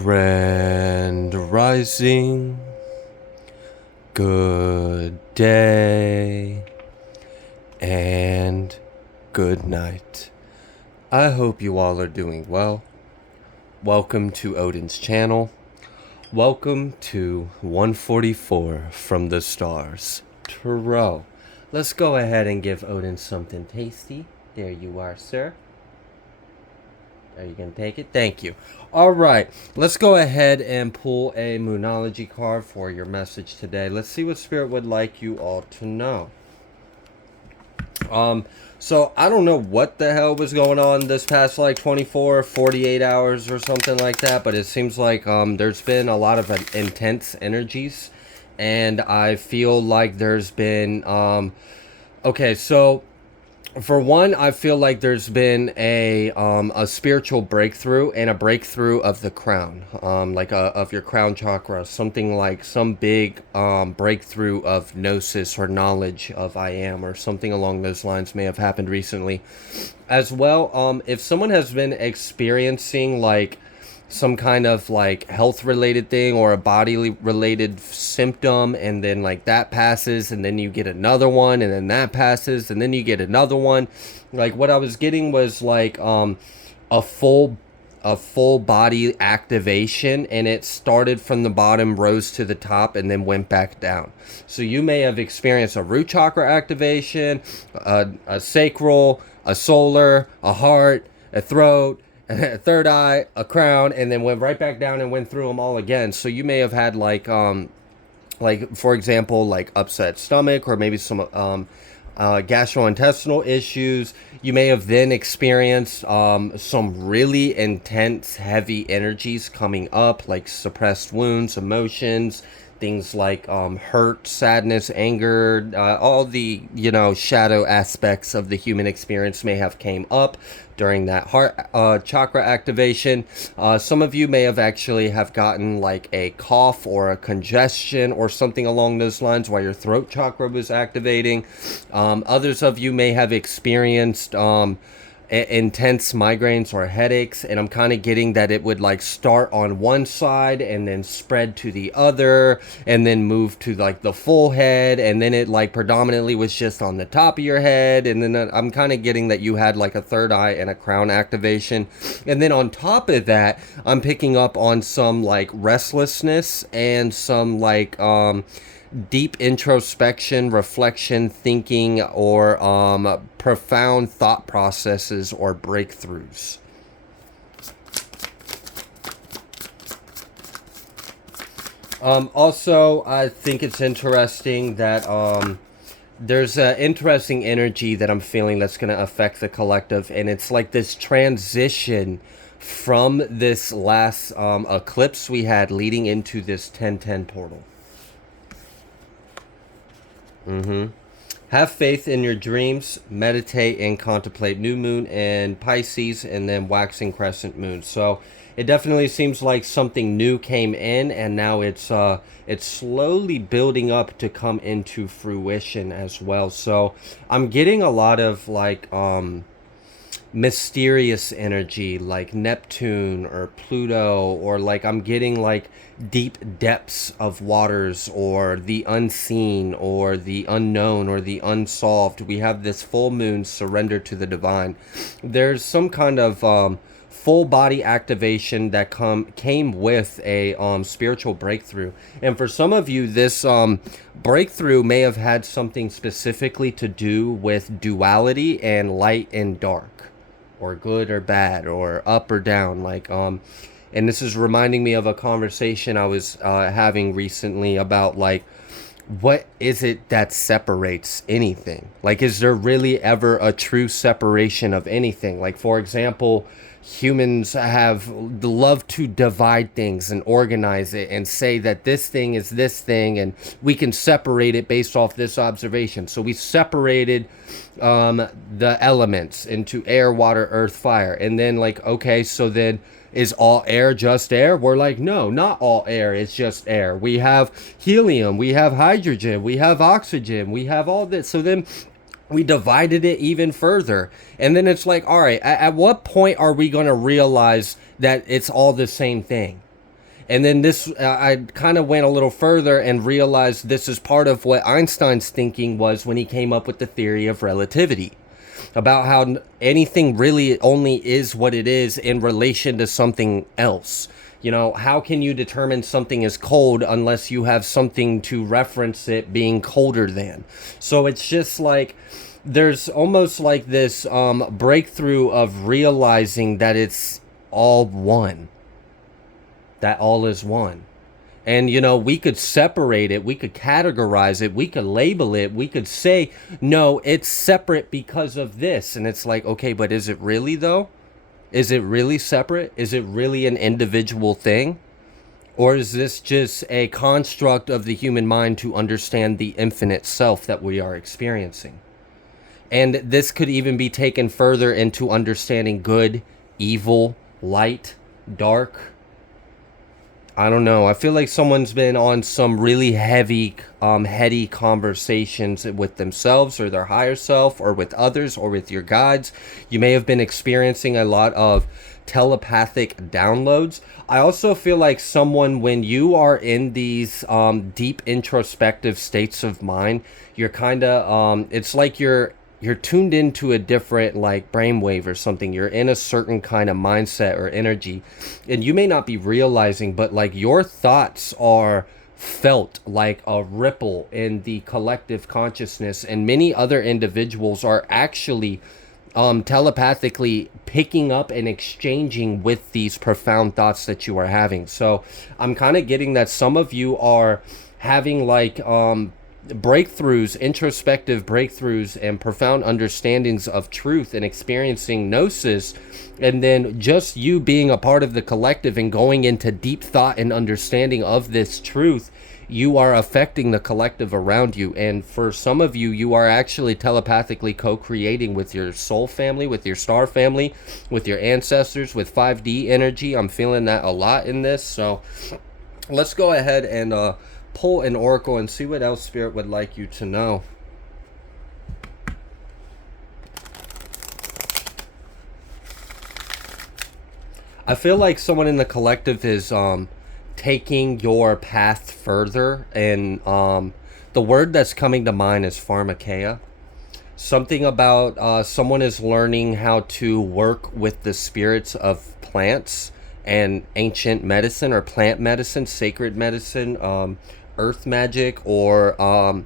Grand Rising, good day, and good night. I hope you all are doing well. Welcome to Odin's channel. Welcome to 144 from the stars. Tarot. Let's go ahead and give Odin something tasty. There you are, sir. Are you going to take it? Thank you. All right. Let's go ahead and pull a Moonology card for your message today. Let's see what Spirit would like you all to know. So I don't know what the hell was going on this past like 24 or 48 hours or something like that, but it seems like there's been a lot of intense energies, and I feel like there's been okay, so for one, I feel like there's been a spiritual breakthrough and a breakthrough of the crown, of your crown chakra, something like some big breakthrough of gnosis or knowledge of I am, or something along those lines may have happened recently. As well, if someone has been experiencing like some kind of like health related thing or a body related symptom, and then like that passes, and then you get another one, and then that passes, and then you get another one. Like what I was getting was like a full body activation, and it started from the bottom, rose to the top, and then went back down. So you may have experienced a root chakra activation, a sacral, a solar, a heart, a throat, a third eye, a crown, and then went right back down and went through them all again. So you may have had like for example, like upset stomach, or maybe some gastrointestinal issues. You may have then experienced some really intense, heavy energies coming up, like suppressed wounds, emotions, things like hurt, sadness, anger, all the, shadow aspects of the human experience may have came up during that heart chakra activation. Some of you may have actually have gotten like a cough or a congestion or something along those lines while your throat chakra was activating. Others of you may have experienced intense migraines or headaches, and I'm kind of getting that it would like start on one side and then spread to the other, and then move to like the full head, and then it like predominantly was just on the top of your head, and then I'm kind of getting that you had like a third eye and a crown activation. And then on top of that, I'm picking up on some like restlessness and some like deep introspection, reflection, thinking, or profound thought processes or breakthroughs. Also, I think it's interesting that there's an interesting energy that I'm feeling that's going to affect the collective, and it's like this transition from this last eclipse we had leading into this 1010 portal. Have faith in your dreams, meditate and contemplate new moon and Pisces, and then waxing crescent moon. So it definitely seems like something new came in, and now it's slowly building up to come into fruition as well. So I'm getting a lot of like mysterious energy, like Neptune or Pluto, or like I'm getting like deep depths of waters, or the unseen, or the unknown, or the unsolved. We have this full moon, surrender to the divine. There's some kind of full body activation that came with a spiritual breakthrough, and for some of you, this breakthrough may have had something specifically to do with duality and light and dark, or good or bad, or up or down, like and this is reminding me of a conversation I was having recently about like, what is it that separates anything? Like, is there really ever a true separation of anything? Like, for example, humans have love to divide things and organize it and say that this thing is this thing, and we can separate it based off this observation. So we separated the elements into air, water, earth, fire, and then like, okay, so then is all air just air? We're like, no, not all air is just air. We have helium, we have hydrogen, we have oxygen, we have all this. So then we divided it even further. And then it's like, all right, at what point are we going to realize that it's all the same thing? And then this, I kind of went a little further and realized this is part of what Einstein's thinking was when he came up with the theory of relativity, about how anything really only is what it is in relation to something else. You know, how can you determine something is cold unless you have something to reference it being colder than? So it's just like there's almost like this breakthrough of realizing that it's all one, that all is one. And, you know, we could separate it, we could categorize it, we could label it, we could say, no, it's separate because of this. And it's like, okay, but is it really though? Is it really separate? Is it really an individual thing? Or is this just a construct of the human mind to understand the infinite self that we are experiencing? And this could even be taken further into understanding good, evil, light, dark. I don't know. I feel like someone's been on some really heavy, heady conversations with themselves or their higher self or with others or with your guides. You may have been experiencing a lot of telepathic downloads. I also feel like someone, when you are in these deep introspective states of mind, you're kind of, it's like you're tuned into a different like brainwave or something. You're in a certain kind of mindset or energy, and you may not be realizing, but like your thoughts are felt like a ripple in the collective consciousness, and many other individuals are actually telepathically picking up and exchanging with these profound thoughts that you are having. So I'm kind of getting that some of you are having like breakthroughs, introspective breakthroughs, and profound understandings of truth and experiencing gnosis, and then just you being a part of the collective and going into deep thought and understanding of this truth, you are affecting the collective around you. And for some of you, you are actually telepathically co-creating with your soul family, with your star family, with your ancestors, with 5D energy. I'm feeling that a lot in this. So let's go ahead and pull an oracle and see what else Spirit would like you to know. I feel like someone in the collective is taking your path further, and the word that's coming to mind is pharmakeia. Something about someone is learning how to work with the spirits of plants and ancient medicine or plant medicine, sacred medicine, earth magic, or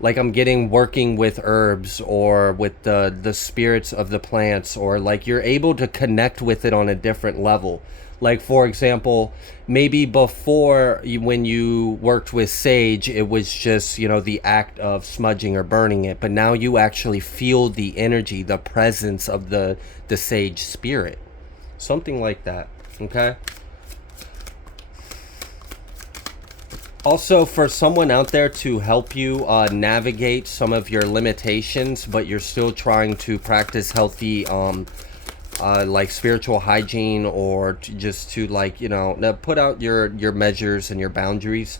like I'm getting working with herbs or with the spirits of the plants, or like you're able to connect with it on a different level. Like, for example, maybe before when you worked with sage, it was just, you know, the act of smudging or burning it. But now you actually feel the energy, the presence of the sage spirit. Something like that, okay? Also, for someone out there to help you navigate some of your limitations, but you're still trying to practice healthy like spiritual hygiene, or just to, like, you know, put out your measures and your boundaries,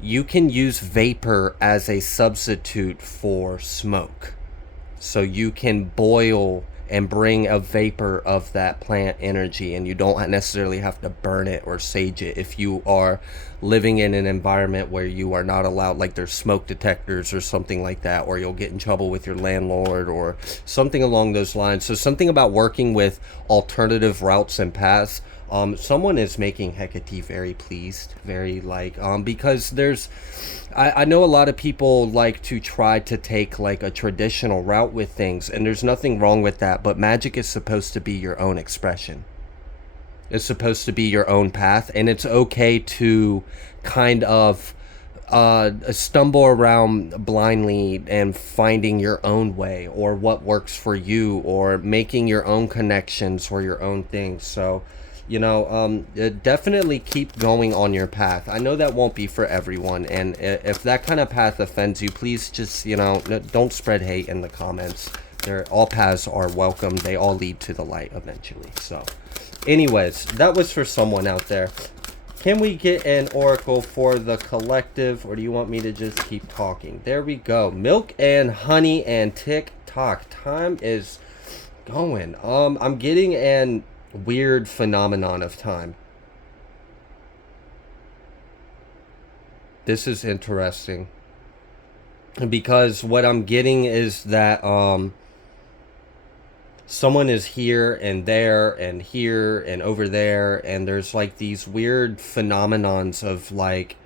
you can use vapor as a substitute for smoke. So you can boil and bring a vapor of that plant energy, and you don't necessarily have to burn it or sage it if you are living in an environment where you are not allowed, like there's smoke detectors or something like that, or you'll get in trouble with your landlord or something along those lines. So something about working with alternative routes and paths. Someone is making Hecate very pleased, very like, because there's, I know a lot of people like to try to take like a traditional route with things, and there's nothing wrong with that, but magic is supposed to be your own expression. It's supposed to be your own path, and it's okay to kind of stumble around blindly and finding your own way or what works for you, or making your own connections or your own things. So, you know, definitely keep going on your path. I know that won't be for everyone, and if that kind of path offends you, please just, you know, don't spread hate in the comments. All paths are welcome. They all lead to the light eventually. So anyways, that was for someone out there. Can we get an oracle for the collective, or do you want me to just keep talking? There we go. Milk and honey and tick tock. Time is going. I'm getting an weird phenomenon of time. This is interesting. Because what I'm getting is that someone is here and over there, and there's like these weird phenomenons of like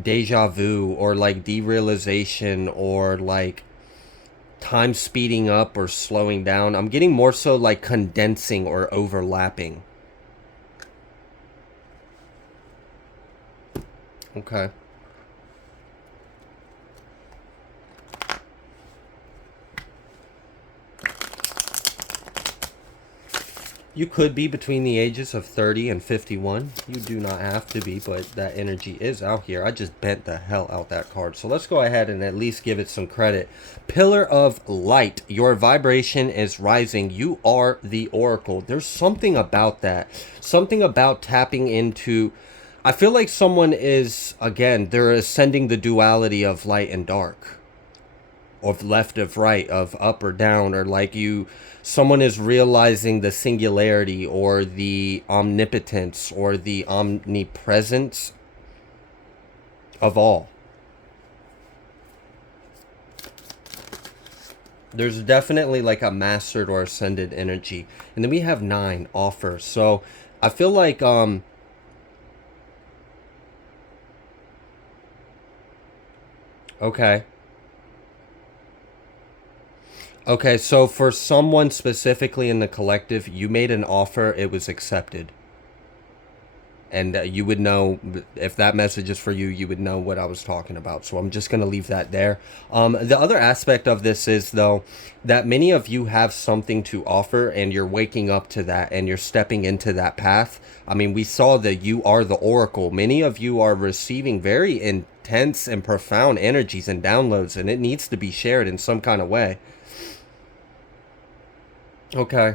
deja vu or like derealization or like time speeding up or slowing down. I'm getting more so like condensing or overlapping. Okay. You could be between the ages of 30 and 51. You do not have to be, but that energy is out here. I just bent the hell out that card. So let's go ahead and at least give it some credit. Pillar of light. Your vibration is rising. You are the oracle. There's something about that. Something about tapping into... I feel like someone is, again, they're ascending the duality of light and dark. Of left, of right, of up or down, or like someone is realizing the singularity or the omnipotence or the omnipresence of all. There's definitely like a mastered or ascended energy. And then we have 9, offer. So I feel like okay. Okay, so for someone specifically in the collective, you made an offer, it was accepted. And you would know, if that message is for you, you would know what I was talking about. So I'm just going to leave that there. The other aspect of this is, though, that many of you have something to offer and you're waking up to that and you're stepping into that path. I mean, we saw that you are the oracle. Many of you are receiving very intense and profound energies and downloads, and it needs to be shared in some kind of way. Okay.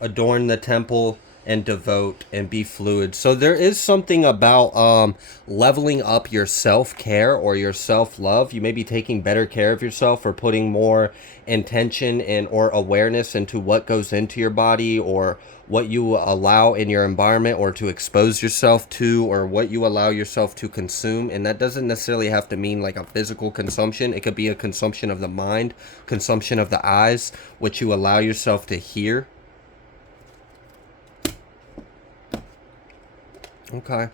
Adorn the temple and devote and be fluid. So there is something about leveling up your self-care or your self-love. You may be taking better care of yourself or putting more intention and or awareness into what goes into your body or what you allow in your environment or to expose yourself to or what you allow yourself to consume. And that doesn't necessarily have to mean like a physical consumption. It could be a consumption of the mind, consumption of the eyes, what you allow yourself to hear. Okay,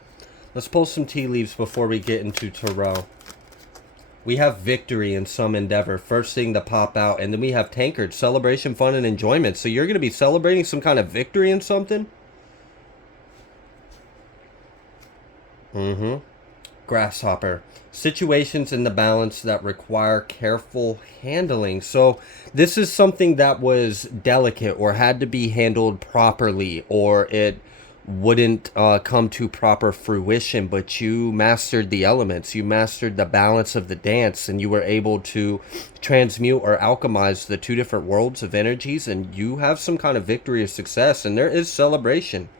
let's pull some tea leaves before we get into tarot. We have victory in some endeavor, first thing to pop out, and then we have tankard, celebration, fun, and enjoyment. So you're going to be celebrating some kind of victory in something? Grasshopper. Situations in the balance that require careful handling. So this is something that was delicate or had to be handled properly, or it wouldn't come to proper fruition, but you mastered the elements, you mastered the balance of the dance, and you were able to transmute or alchemize the two different worlds of energies, and you have some kind of victory or success, and there is celebration.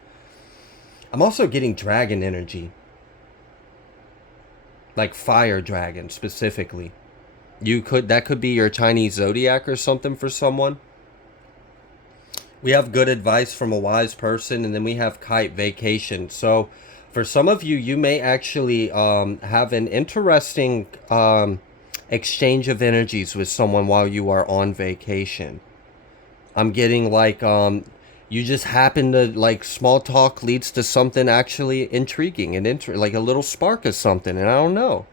I'm also getting dragon energy, like fire dragon specifically. That could be your Chinese zodiac or something for someone. We have good advice from a wise person, and then we have kite, vacation. So for some of you, you may actually have an interesting exchange of energies with someone while you are on vacation. I'm getting like you just happen to, like, small talk leads to something actually intriguing and like a little spark of something, and I don't know.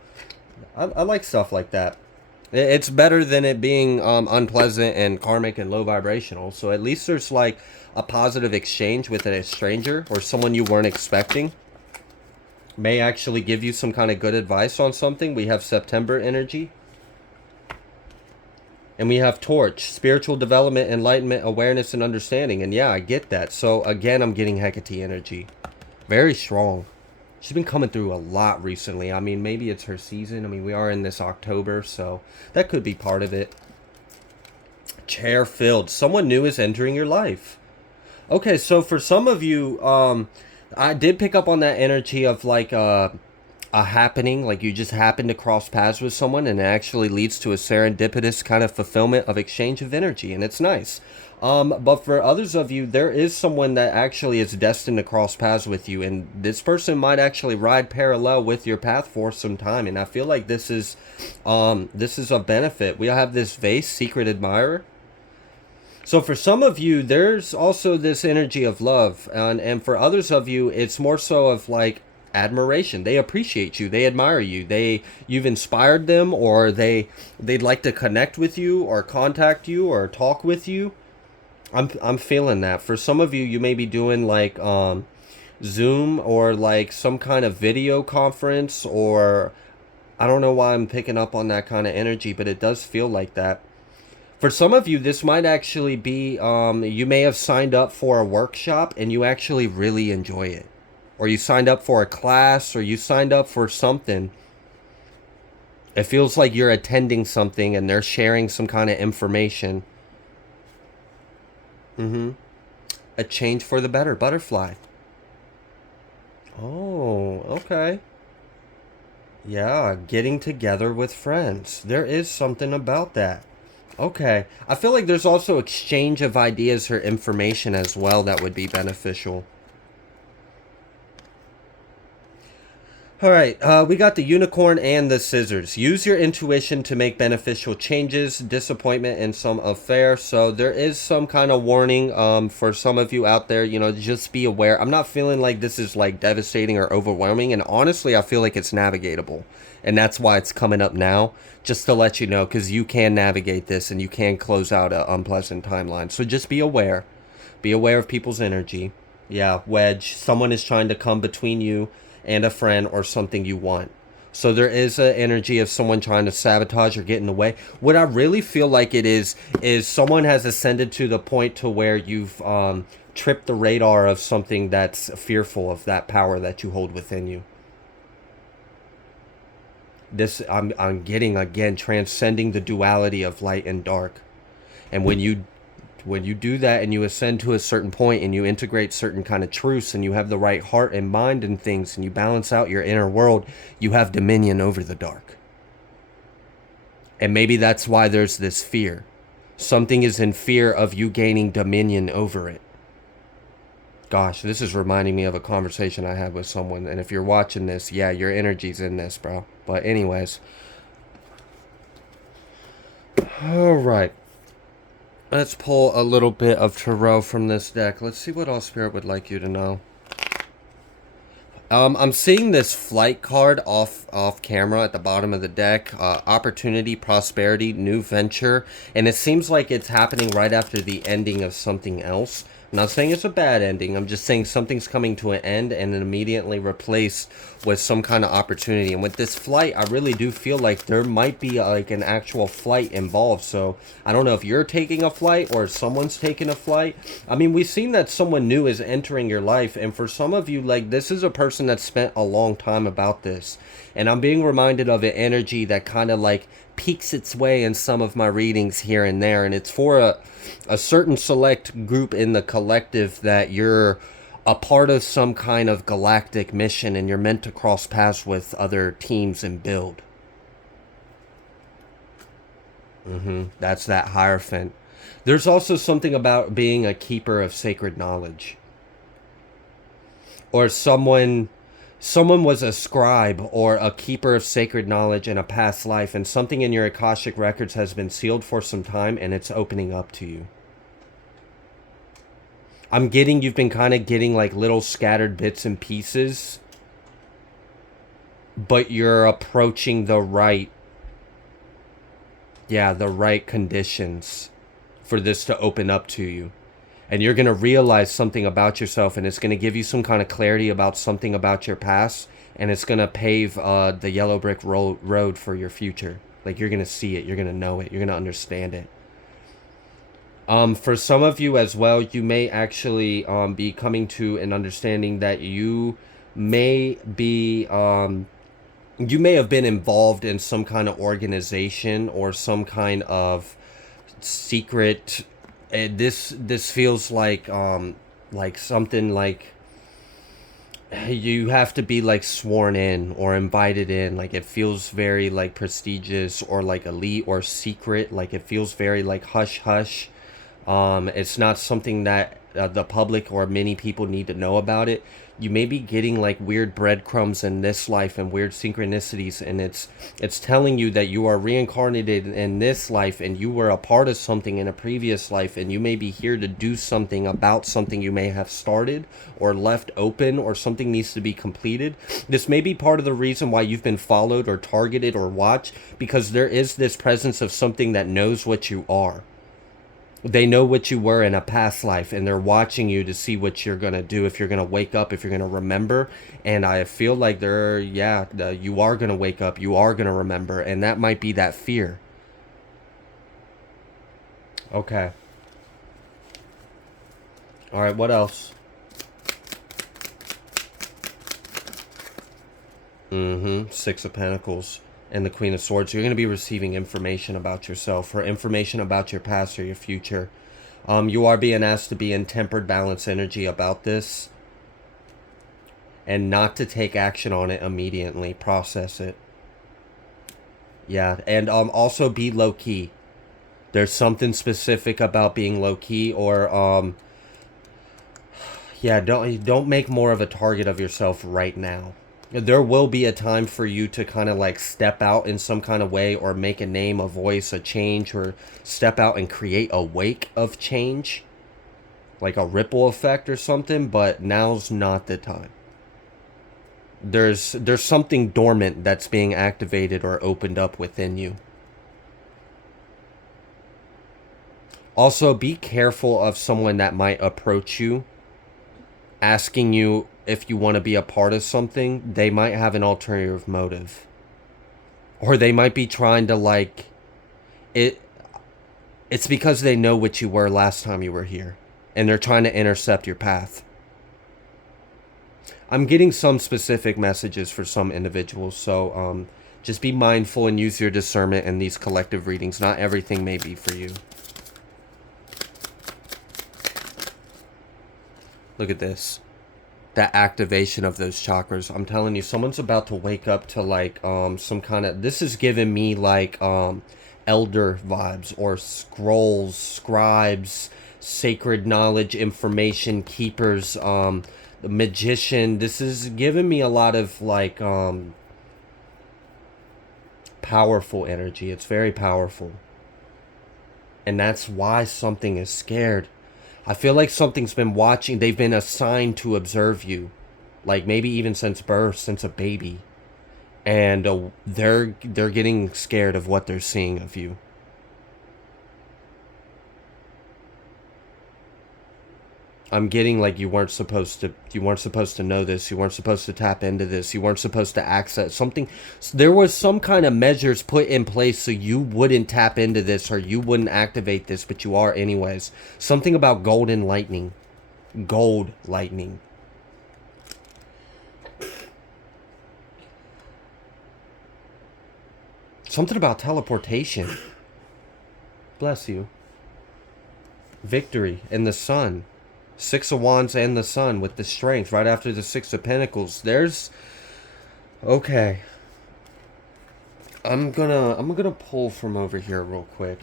I like stuff like that. It's better than it being unpleasant and karmic and low vibrational. So at least there's like a positive exchange with a stranger or someone you weren't expecting. May actually give you some kind of good advice on something. We have September energy. And we have torch, spiritual development, enlightenment, awareness, and understanding. And yeah, I get that. So again, I'm getting Hecate energy. Very strong. She's been coming through a lot recently. I mean, maybe it's her season. I mean, we are in this October, so that could be part of it. Chair filled. Someone new is entering your life. Okay, so for some of you, I did pick up on that energy of like a happening, like you just happen to cross paths with someone, and it actually leads to a serendipitous kind of fulfillment of exchange of energy, and it's nice. But for others of you, there is someone that actually is destined to cross paths with you, and this person might actually ride parallel with your path for some time. And I feel like this is a benefit. We have this vase, secret admirer. So for some of you, there's also this energy of love, and for others of you, it's more so of like admiration. They appreciate you, they admire you, you've inspired them, or they'd like to connect with you, or contact you, or talk with you. I'm feeling that. For some of you, you may be doing like Zoom or like some kind of video conference, or I don't know why I'm picking up on that kind of energy, but it does feel like that. For some of you, this might actually be, you may have signed up for a workshop and you actually really enjoy it. Or you signed up for a class, or you signed up for something. It feels like you're attending something and they're sharing some kind of information. A change for the better, butterfly. Oh, okay. Yeah, getting together with friends. There is something about that. Okay. I feel like there's also exchange of ideas or information as well that would be beneficial. All right, we got the unicorn and the scissors. Use your intuition to make beneficial changes, disappointment in some affair. So there is some kind of warning for some of you out there, just be aware. I'm not feeling like this is like devastating or overwhelming. And honestly, I feel like it's navigatable. And that's why it's coming up now, just to let you know, because you can navigate this and you can close out an unpleasant timeline. So just be aware. Be aware of people's energy. Yeah, wedge. Someone is trying to come between you and a friend or something you want. So there is an energy of someone trying to sabotage or get in the way. What I really feel like it is someone has ascended to the point to where you've tripped the radar of something that's fearful of that power that you hold within you. This I'm getting again, transcending the duality of light and dark. And when you do that and you ascend to a certain point and you integrate certain kind of truths and you have the right heart and mind and things and you balance out your inner world, you have dominion over the dark. And maybe that's why there's this fear. Something is in fear of you gaining dominion over it. Gosh, this is reminding me of a conversation I had with someone. And if you're watching this, yeah, your energy's in this, bro. But anyways. All right. Let's pull a little bit of tarot from this deck. Let's see what all Spirit would like you to know. I'm seeing this flight card off camera at the bottom of the deck. Opportunity, prosperity, new venture. And it seems like it's happening right after the ending of something else. I'm not saying it's a bad ending. I'm just saying something's coming to an end and then immediately replaced with some kind of opportunity. And with this flight, I really do feel like there might be like an actual flight involved. So I don't know if you're taking a flight or someone's taking a flight. I mean, we've seen that someone new is entering your life. And for some of you, like, this is a person that spent a long time about this. And I'm being reminded of an energy that kind of like peeks its way in some of my readings here and there. And it's for a certain select group in the collective that you're a part of some kind of galactic mission and you're meant to cross paths with other teams and build. That's that Hierophant. There's also something about being a keeper of sacred knowledge. Or someone was a scribe or a keeper of sacred knowledge in a past life, and something in your Akashic records has been sealed for some time and it's opening up to you. You've been kind of getting like little scattered bits and pieces, but you're approaching the right conditions for this to open up to you. And you're going to realize something about yourself, and it's going to give you some kind of clarity about something about your past, and it's going to pave the yellow brick road for your future. Like, you're going to see it, you're going to know it, you're going to understand it. For some of you as well, you may actually be coming to an understanding that you may have been involved in some kind of organization or some kind of secret. This feels like something like you have to be like sworn in or invited in. Like it feels very like prestigious or like elite or secret. Like it feels very like hush hush. It's not something that the public or many people need to know about it. You may be getting like weird breadcrumbs in this life and weird synchronicities, and it's telling you that you are reincarnated in this life and you were a part of something in a previous life, and you may be here to do something about something you may have started or left open, or something needs to be completed. This may be part of the reason why you've been followed or targeted or watched, because there is this presence of something that knows what you are. They know what you were in a past life, and they're watching you to see what you're going to do, if you're going to wake up, if you're going to remember. And I feel like you are going to wake up, you are going to remember, and that might be that fear. Okay. All right, what else? Six of Pentacles and the Queen of Swords. You're going to be receiving information about yourself, or information about your past or your future. You are being asked to be in tempered, balanced energy about this, and not to take action on it immediately. Process it. Yeah, and also be low key. There's something specific about being low key, or yeah, don't make more of a target of yourself right now. There will be a time for you to kind of like step out in some kind of way, or make a name, a voice, a change, or step out and create a wake of change, like a ripple effect or something, but now's not the time. There's something dormant that's being activated or opened up within you. Also, be careful of someone that might approach you asking you if you want to be a part of something. They might have an alternative motive, or they might be trying to like it. It's because they know what you were last time you were here, and they're trying to intercept your path. I'm getting some specific messages for some individuals, so just be mindful and use your discernment in these collective readings. Not everything may be for you. Look at this. That activation of those chakras. I'm telling you, someone's about to wake up to like some kind of, this is giving me like elder vibes, or scrolls, scribes, sacred knowledge, information keepers, the magician. This is giving me a lot of like powerful energy. It's very powerful. And that's why something is scared. I feel like something's been watching. They've been assigned to observe you, like maybe even since birth, since a baby, and they're getting scared of what they're seeing of you. I'm getting like you weren't supposed to know this. You weren't supposed to tap into this. You weren't supposed to access something. There was some kind of measures put in place so you wouldn't tap into this, or you wouldn't activate this, but you are anyways. Something about golden lightning. Gold lightning. Something about teleportation. Bless you. Victory in the sun. Six of Wands and the Sun with the strength right after the Six of Pentacles. Okay. I'm gonna pull from over here real quick.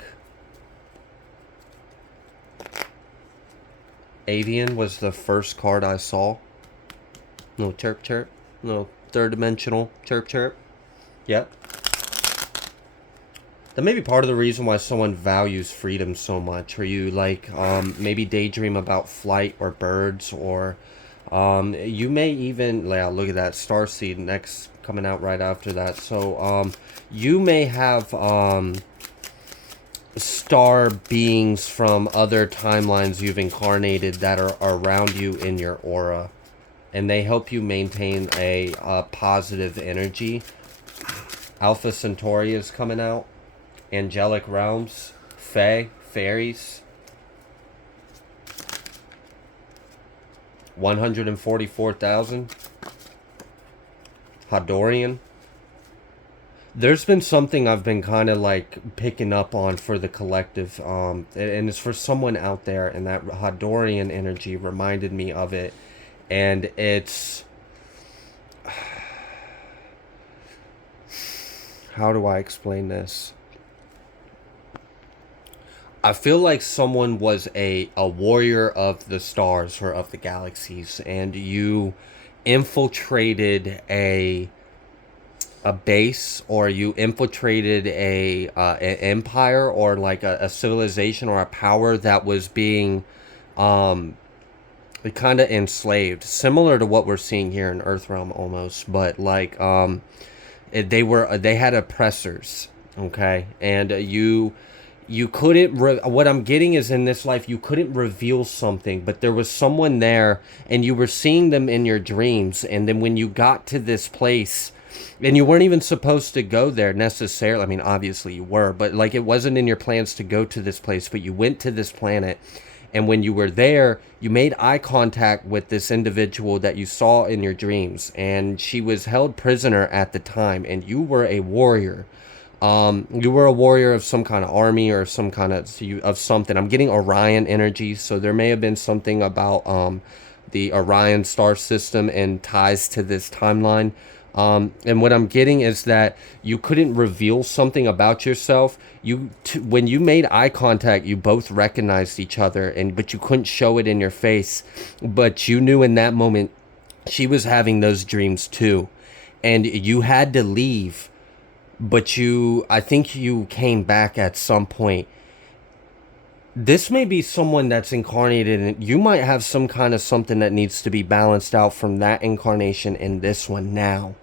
Avian was the first card I saw. No chirp chirp. No third dimensional chirp chirp. Yep. That may be part of the reason why someone values freedom so much, or you like maybe daydream about flight or birds, or you may even, yeah, look at that starseed next coming out right after that. So you may have star beings from other timelines you've incarnated that are around you in your aura, and they help you maintain a positive energy. Alpha Centauri is coming out. Angelic realms, fae, fairies. 144,000. Hadorian. There's been something I've been kind of like picking up on for the collective, and it's for someone out there, and that Hadorian energy reminded me of it, and it's how do I explain this? I feel like someone was a warrior of the stars or of the galaxies, and you infiltrated a base, or you infiltrated an empire, or like a civilization or a power that was being um kind of enslaved, similar to what we're seeing here in Earthrealm almost, but like they had oppressors, okay, and you couldn't what I'm getting is, in this life you couldn't reveal something, but there was someone there and you were seeing them in your dreams, and then when you got to this place, and you weren't even supposed to go there necessarily. I mean, obviously you were, but like it wasn't in your plans to go to this place, but you went to this planet. And when you were there, you made eye contact with this individual that you saw in your dreams, and she was held prisoner at the time, and you were a warrior. You were a warrior of some kind of army or some kind of something. I'm getting Orion energy, so there may have been something about the Orion star system and ties to this timeline. And what I'm getting is that you couldn't reveal something about yourself. When you made eye contact, you both recognized each other, but you couldn't show it in your face. But you knew in that moment she was having those dreams too, and you had to leave. But I think you came back at some point. This may be someone that's incarnated, and you might have some kind of something that needs to be balanced out from that incarnation in this one now.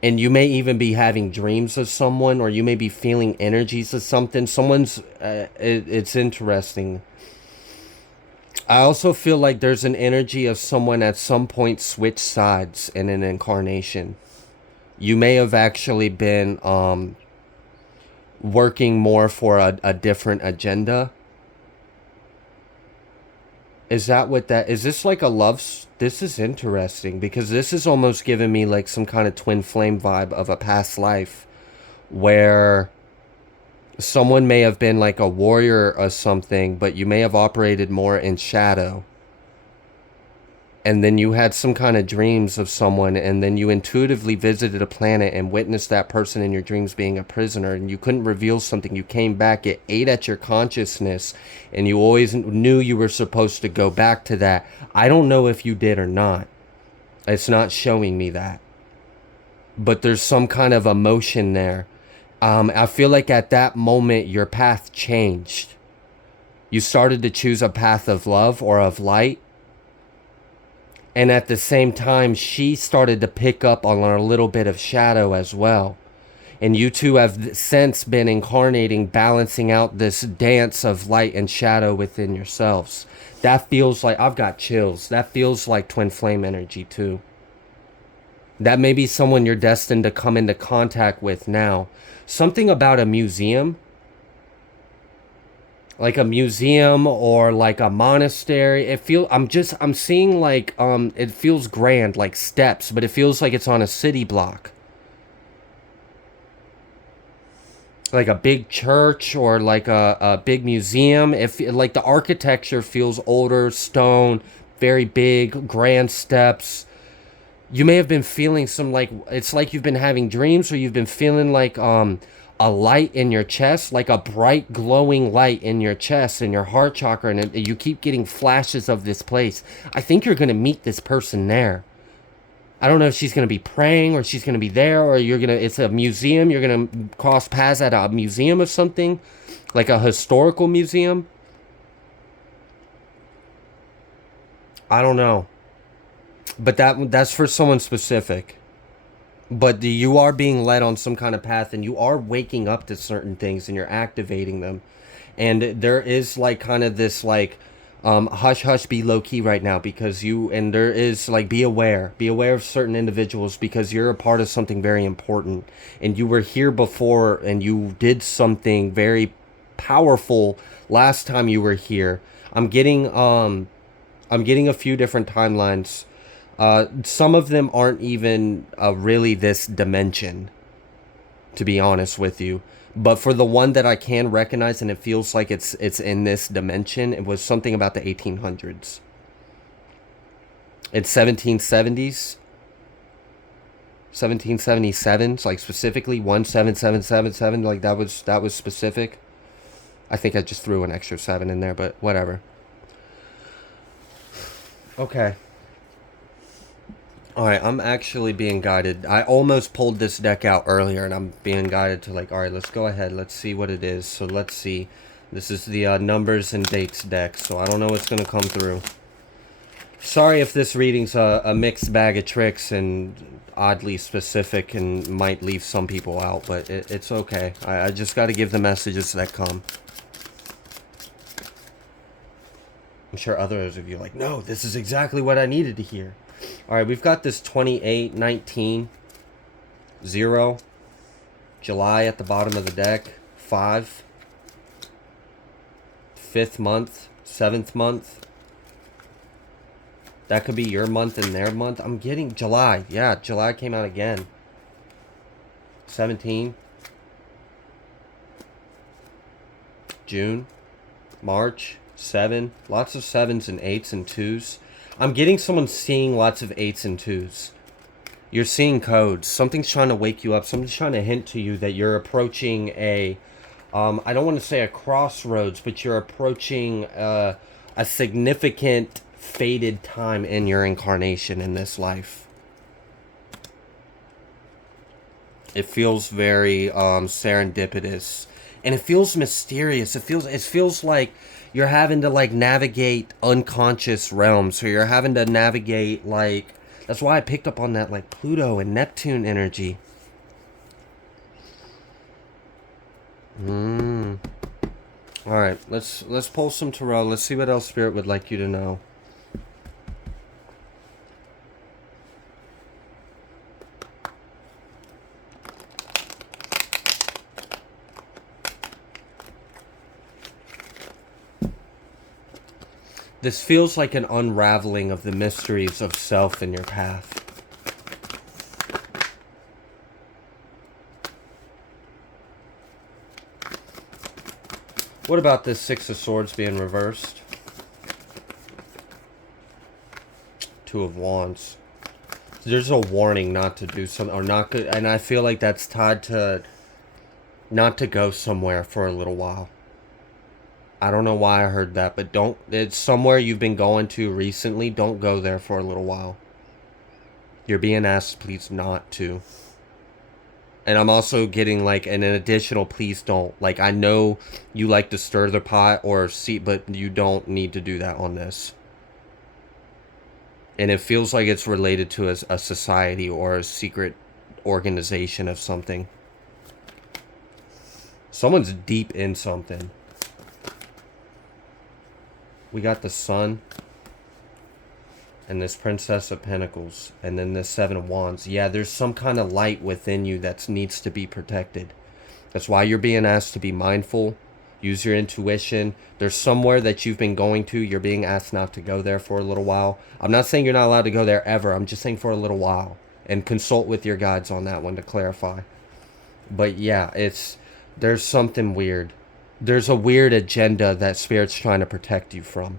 And you may even be having dreams of someone, or you may be feeling energies of something. It's interesting. I also feel like there's an energy of someone at some point switched sides in an incarnation. You may have actually been working more for a different agenda. Is that what that is? This like a this is interesting, because this is almost giving me like some kind of twin flame vibe of a past life, where someone may have been like a warrior or something, but you may have operated more in shadow. And then you had some kind of dreams of someone, and then you intuitively visited a planet and witnessed that person in your dreams being a prisoner, and you couldn't reveal something. You came back, it ate at your consciousness, and you always knew you were supposed to go back to that. I don't know if you did or not. It's not showing me that. But there's some kind of emotion there. I feel like at that moment, your path changed. You started to choose a path of love or of light. And at the same time, she started to pick up on a little bit of shadow as well. And you two have since been incarnating, balancing out this dance of light and shadow within yourselves. That feels like, I've got chills. That feels like twin flame energy too. That may be someone you're destined to come into contact with now. Something about a museum. Like a museum or like a monastery. I'm seeing like it feels grand, like steps, but it feels like it's on a city block. Like a big church or like a big museum. If like the architecture feels older, stone, very big, grand steps. You may have been feeling some, like, it's like you've been having dreams, or you've been feeling like a light in your chest, like a bright glowing light in your chest, in your heart chakra, and you keep getting flashes of this place. I think you're going to meet this person there. I don't know if she's going to be praying, or she's going to be there, or it's a museum. You're going to cross paths at a museum of something, like a historical museum. I don't know. But that's for someone specific. But you are being led on some kind of path, and you are waking up to certain things, and you're activating them. And there is like kind of this like hush hush, be low key right now, because there is like, be aware of certain individuals, because you're a part of something very important, and you were here before, and you did something very powerful last time you were here. I'm getting a few different timelines. Some of them aren't even really this dimension, to be honest with you. But for the one that I can recognize, and it feels like it's in this dimension, it was something about the 1800s. It's 1770s. 1777, like specifically 17777, like that was specific. I think I just threw an extra 7 in there, but whatever. Okay. Alright, I'm actually being guided. I almost pulled this deck out earlier, and I'm being guided to like, alright, let's go ahead. Let's see what it is. So let's see. This is the numbers and dates deck, so I don't know what's going to come through. Sorry if this reading's a mixed bag of tricks and oddly specific and might leave some people out, but it's okay. I just got to give the messages that come. I'm sure others of you are like, no, this is exactly what I needed to hear. Alright, we've got this 28, 19, 0, July at the bottom of the deck, 5, 5th month, 7th month. That could be your month and their month. I'm getting July. Yeah, July came out again. 17. June. March. 7. Lots of 7s and 8s and 2s. I'm getting someone seeing lots of 8s and 2s. You're seeing codes. Something's trying to wake you up. Something's trying to hint to you that you're approaching a... I don't want to say a crossroads, but you're approaching a significant... faded time in your incarnation in this life. It feels very serendipitous, and it feels mysterious. It feels like you're having to like navigate unconscious realms. So you're having to navigate like, that's why I picked up on that like Pluto and Neptune energy. All right, let's pull some tarot. Let's see what else Spirit would like you to know. This feels like an unraveling of the mysteries of self in your path. What about this Six of Swords being reversed? Two of Wands. There's a warning not to do something, or not good, and I feel like that's tied to not to go somewhere for a little while. I don't know why I heard that, but don't, it's somewhere you've been going to recently, don't go there for a little while. You're being asked please not to. And I'm also getting like an additional please don't. Like, I know you like to stir the pot or see, but you don't need to do that on this. And it feels like it's related to a society or a secret organization of something. Someone's deep in something. We got the Sun. And this Princess of Pentacles. And then this Seven of Wands. Yeah, there's some kind of light within you that needs to be protected. That's why you're being asked to be mindful. Use your intuition. There's somewhere that you've been going to. You're being asked not to go there for a little while. I'm not saying you're not allowed to go there ever. I'm just saying for a little while. And consult with your guides on that one to clarify. But yeah, there's something weird. There's a weird agenda that Spirit's trying to protect you from.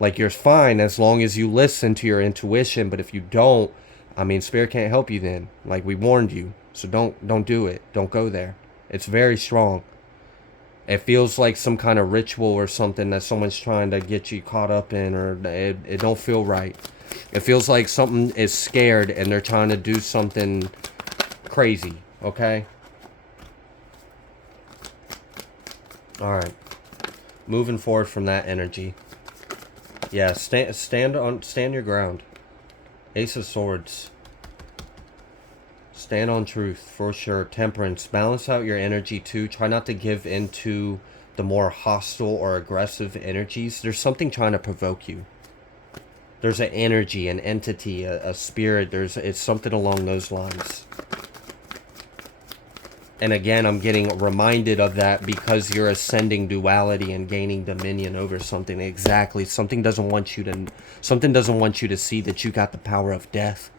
Like, you're fine as long as you listen to your intuition, but if you don't, I mean, Spirit can't help you then. Like, we warned you. So don't do it. Don't go there. It's very strong. It feels like some kind of ritual or something that someone's trying to get you caught up in, or it don't feel right. It feels like something is scared and they're trying to do something crazy, okay? Alright. Moving forward from that energy. Yeah, stand your ground. Ace of Swords. Stand on truth, for sure. Temperance. Balance out your energy, too. Try not to give into the more hostile or aggressive energies. There's something trying to provoke you. There's an energy, an entity, a spirit. It's something along those lines. And again, I'm getting reminded of that because you're ascending duality and gaining dominion over something. Exactly. Something doesn't want you to see that you got the power of death.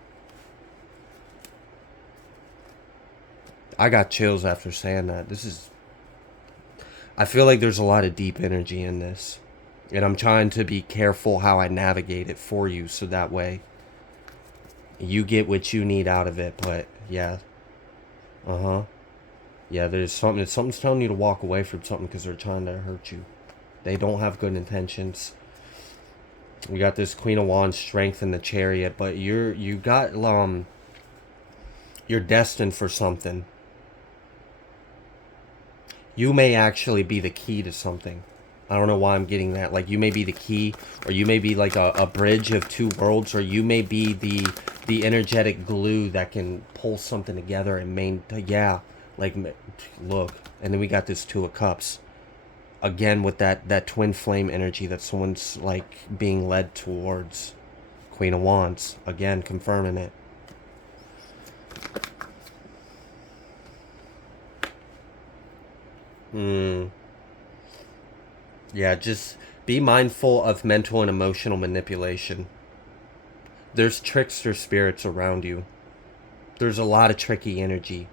I got chills after saying that. I feel like there's a lot of deep energy in this. And I'm trying to be careful how I navigate it for you, so that way You get what you need out of it, but yeah. Uh-huh. Yeah, there's something's telling you to walk away from something because they're trying to hurt you. They don't have good intentions. We got this Queen of Wands strength in the Chariot, but you're destined for something. You may actually be the key to something. I don't know why I'm getting that. Like, you may be the key, or you may be like a bridge of two worlds, or you may be the energetic glue that can pull something together and yeah, like, look. And then we got this Two of Cups. Again, with that twin flame energy that someone's, like, being led towards. Queen of Wands. Again, confirming it. Yeah, just be mindful of mental and emotional manipulation. There's trickster spirits around you. There's a lot of tricky energy.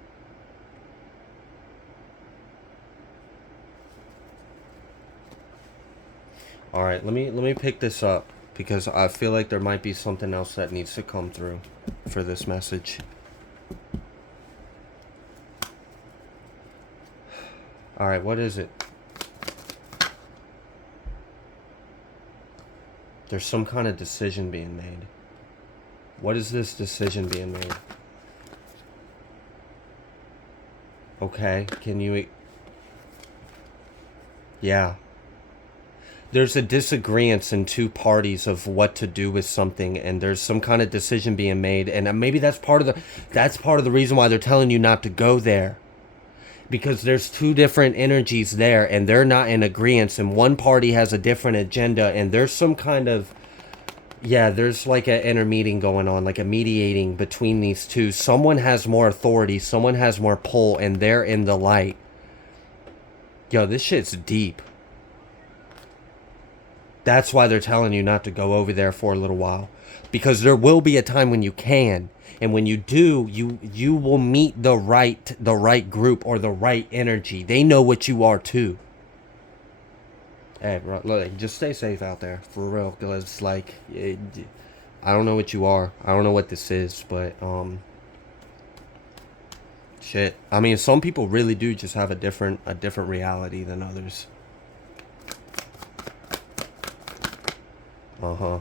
All right, let me pick this up because I feel like there might be something else that needs to come through for this message. All right, what is it? There's some kind of decision being made. What is this decision being made? Okay, can you... Yeah. There's a disagreement in two parties of what to do with something, and there's some kind of decision being made, and maybe that's part of the reason why they're telling you not to go there. Because there's two different energies there, and they're not in agreement, and one party has a different agenda, and there's some kind of... Yeah, there's like an intermeeting going on, like a mediating between these two. Someone has more authority, someone has more pull, and they're in the light. Yo, this shit's deep. That's why they're telling you not to go over there for a little while. Because there will be a time when you can. And when you do, you will meet the right group or the right energy. They know what you are too. Hey, look, just stay safe out there, for real. Because, like, I don't know what you are. I don't know what this is, but, shit. I mean, some people really do just have a different reality than others. Uh-huh.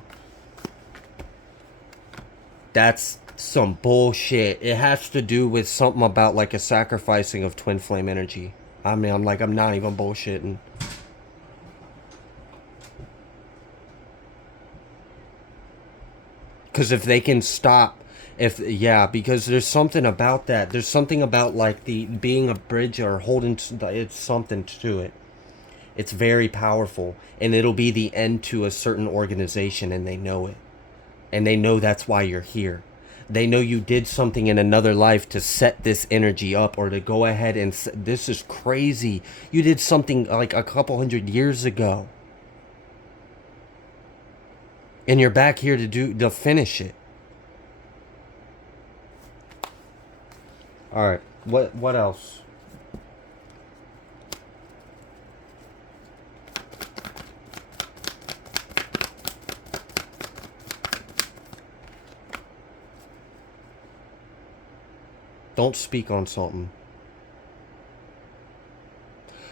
That's some bullshit. It has to do with something about, like, a sacrificing of twin flame energy. I mean, I'm not even bullshitting. Because if they can stop, because there's something about that. There's something about, like, the being a bridge or holding, it's something to it. It's very powerful, and it'll be the end to a certain organization, and they know it. And they know that's why you're here. They know you did something in another life to set this energy up, or to go ahead and... This is crazy. You did something like a couple hundred years ago. And you're back here to finish it. All right. What else? Don't speak on something.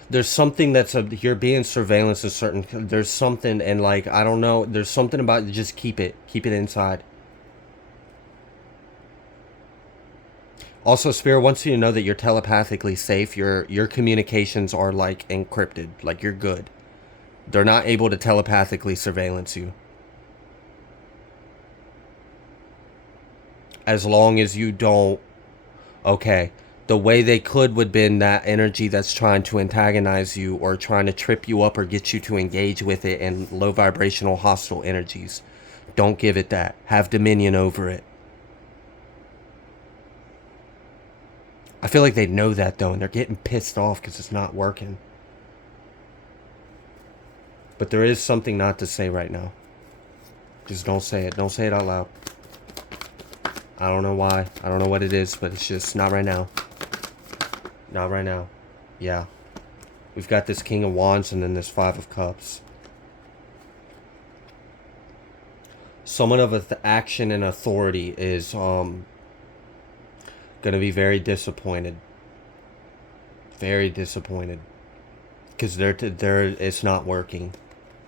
There's something you're being surveillance a certain... There's something, and, like, I don't know. There's something about it. Just keep it inside. Also, Spirit wants you to know that you're telepathically safe. Your communications are, like, encrypted. Like, you're good. They're not able to telepathically surveillance you. As long as you don't... Okay. The way they could would have been that energy that's trying to antagonize you or trying to trip you up or get you to engage with it in low vibrational hostile energies. Don't give it that. Have dominion over it. I feel like they know that, though, and they're getting pissed off because it's not working. But there is something not to say right now. Just don't say it. Don't say it out loud. I don't know why. I don't know what it is, but it's just not right now. Not right now. Yeah. We've got this King of Wands and then this Five of Cups. Someone of action and authority is going to be very disappointed. Very disappointed. Because it's not working.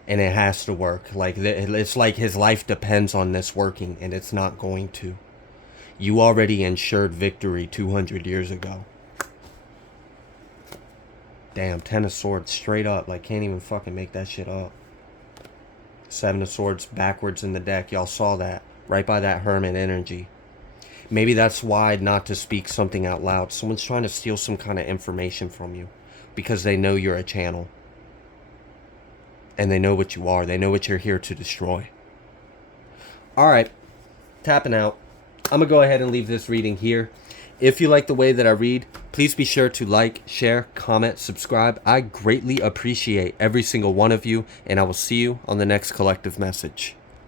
And it has to work. Like, it's like his life depends on this working, and it's not going to. You already ensured victory 200 years ago. Damn, 10 of Swords straight up. Like, can't even fucking make that shit up. 7 of Swords backwards in the deck. Y'all saw that. Right by that Hermit energy. Maybe that's why not to speak something out loud. Someone's trying to steal some kind of information from you. Because they know you're a channel. And they know what you are. They know what you're here to destroy. Alright. Tapping out. I'm going to go ahead and leave this reading here. If you like the way that I read, please be sure to like, share, comment, subscribe. I greatly appreciate every single one of you, and I will see you on the next collective message.